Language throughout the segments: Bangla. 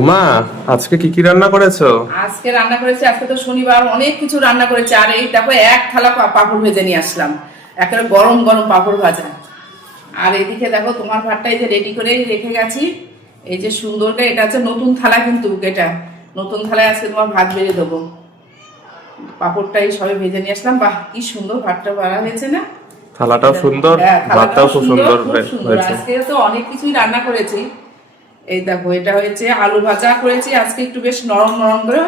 উমা, আজকে কি কি রান্না করেছো? আজকে রান্না করেছি, আজকে তো শনিবার, অনেক কিছু রান্না করেছি। আর এই দেখো, এক থালা পাঁপড় ভেজে নিয়ে আসলাম, একেবারে গরম গরম পাঁপড় ভাজা। আর এদিকে দেখো তোমার ভাতটা এই যে রেডি করে রেখে গেছি, এই যে সুন্দর করে। এটা হচ্ছে নতুন থালা, কিন্তু এটা নতুন থালায় আজকে তোমার ভাত বেড়ে দেবো। পাঁপড়টাই সবে ভেজে নিয়ে আসলাম। বাহ, কি সুন্দর ভাতটা বাড়া হয়েছে না? থালাটাও সুন্দর, হ্যাঁ, ভাতটাও থালাটাও খুব সুন্দর, সুন্দর খুব সুন্দর। হয়েছে। আজকে তো অনেক কিছুই রান্না করেছি। এই দেখো, এটা হয়েছে আলু ভাজা করেছি আজকে, একটু বেশ নরম নরম করে,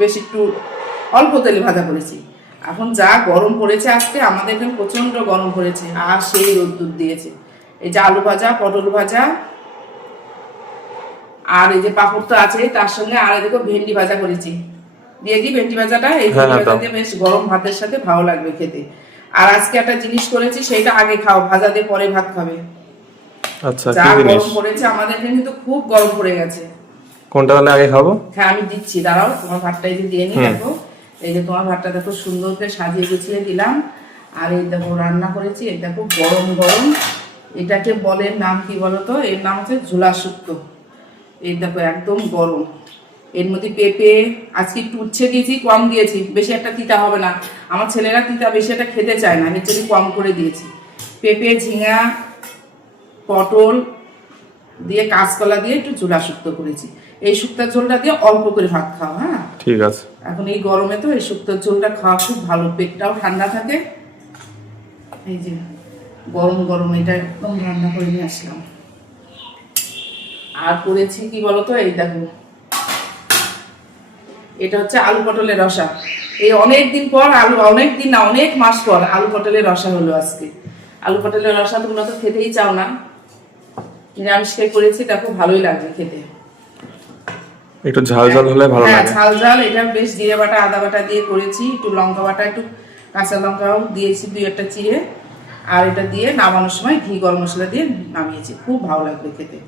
বেশ একটু অল্প তেলে ভাজা করেছি। এখন যা গরম পড়েছে আজকে, আমাদের এখানে প্রচন্ড গরম পড়েছে, আর সেই রোদ্দুর দিয়েছে। এই যে আলু ভাজা, পটল ভাজা, আর এই যে পাঁপড় তো আছে, তার সঙ্গে আর এদিকে ভেন্ডি ভাজা করেছি। দিয়ে দিই ভেন্ডি ভাজাটা, এই হ্যাঁ, ভেন্ডি হ্যাঁ, ভাজা দাও। দিয়ে বেশ গরম ভাতের সাথে ভালো লাগবে খেতে। আর আজকে একটা জিনিস করেছি, সেইটা আগে খাও, ভাজা দিয়ে পরে ভাত খাবে। আচ্ছা, যা কি জিনিস? গরম পড়েছে আমাদের এখানে, কিন্তু খুব গরম পড়ে গেছে। কোনটা তাহলে আগে খাবো? হ্যাঁ, আমি দিচ্ছি, দাঁড়াও। তোমার ভাতটা এই যে দিয়ে নি, দেখো। এই যে তোমার ভাতটা দেখো, সুন্দর করে সাজিয়ে গুছিয়ে দিলাম। আর এই দেখো রান্না করেছি, এই দেখো গরম গরম। এটাকে বলে, নাম কি বলতো? এর নাম হচ্ছে ঝোলা শুক্তো। এই দেখো একদম গরম। এর মধ্যে পেঁপে, আজকে একটু উচ্ছে দিয়েছি, কম দিয়েছি, বেশি একটা তিতা হবে না। আমার ছেলেরা তিতা বেশি একটা খেতে চায় না, এর জন্য কম করে দিয়েছি। পেঁপে, ঝিঙা, পটল দিয়ে, কাঁচকলা দিয়ে একটু ঝোলা শুক্তো করেছি। এই শুক্তার ঝোলটা দিয়ে অল্প করে ভাত খাও, হ্যাঁ? ঠিক আছে। এখন এই গরমে তো এই শুক্তোর ঝোলটা খাওয়া খুব ভালো, পেটটাও ঠান্ডা থাকে। এই যে গরম গরম এটা একদম রান্না করে নিয়ে আসলাম। আর করেছি কি বলতো, এই দেখো, এটা হচ্ছে আলু পটলের রসা। এই অনেক দিন পর অনেক দিন না, অনেক মাস পর আলু পটলের রসা হলো আজকে। আলু পটলের রসা তোমরা তো খেতেই চাও না, নিরামিষ করেছি, দেখো ভালোই লাগবে খেতে। একটু ঝাল ঝাল হলে ভালো হ্যাঁ, লাগে। ঝাল ঝাল। এটা বেশ জিরে বাটা, আদা বাটা দিয়ে করেছি, একটু লঙ্কা বাটা, একটু কাঁচা লঙ্কাও দিয়েছি, 2-1টা চিড়ে। আর এটা দিয়ে নামানোর সময় ঘি গরম মশলা দিয়ে নামিয়েছি, খুব ভালো লাগবে খেতে।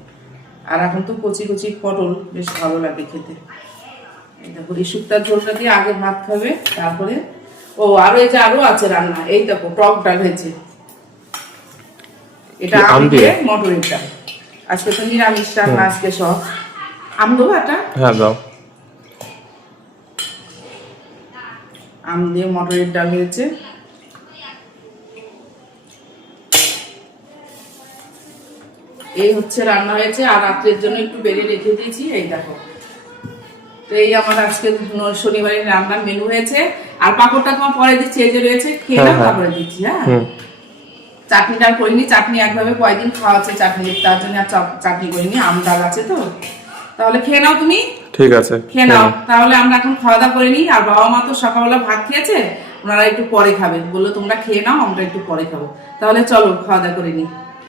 আর এখন তো কচি কচি পটল, বেশ ভালো লাগে খেতে। এই দেখো, এই শুক্তার ঝোলটা দিয়ে আগে ভাত খাবে, তারপরে আরো এই যে আরো আছে রান্না। এই দেখো, টক ডাল হয়েছে, এটা আম দিয়ে মটরের ডাল। আজকে তো নিরামিষ রান্না, আজকে সব। আম দেবো একটা? হ্যাঁ, দাও। আম দিয়ে মটরের ডাল হয়েছে। এই হচ্ছে রান্না হয়েছে। আর রাত্রের জন্য একটু বেড়ে রেখে দিয়েছি, এই দেখো। তো এই আমার আজকে শনিবারের রান্নার মেনু হয়েছে। আর পাঁপড়টা তোমার পরে দিচ্ছি, এই যে রয়েছে, খেয়ে নাও, তারপরে দিচ্ছি। হ্যাঁ, চাটনিটা করিনি, চাটনি একভাবে কয়েকদিন খাওয়া হচ্ছে চাটনি, তার জন্য আর চাটনি করিনি। আম ডাল আছে তো। তাহলে খেয়ে নাও তুমি। ঠিক আছে, খেয়ে নাও, তাহলে আমরা এখন খাওয়া দাওয়া করে নিই। আর বাবা মা তো সকালবেলা ভাত খেয়েছে, ওনারা একটু পরে খাবেন, বললো তোমরা খেয়ে নাও, আমরা একটু পরে খাবো। তাহলে চলো খাওয়া দাওয়া করে নিই।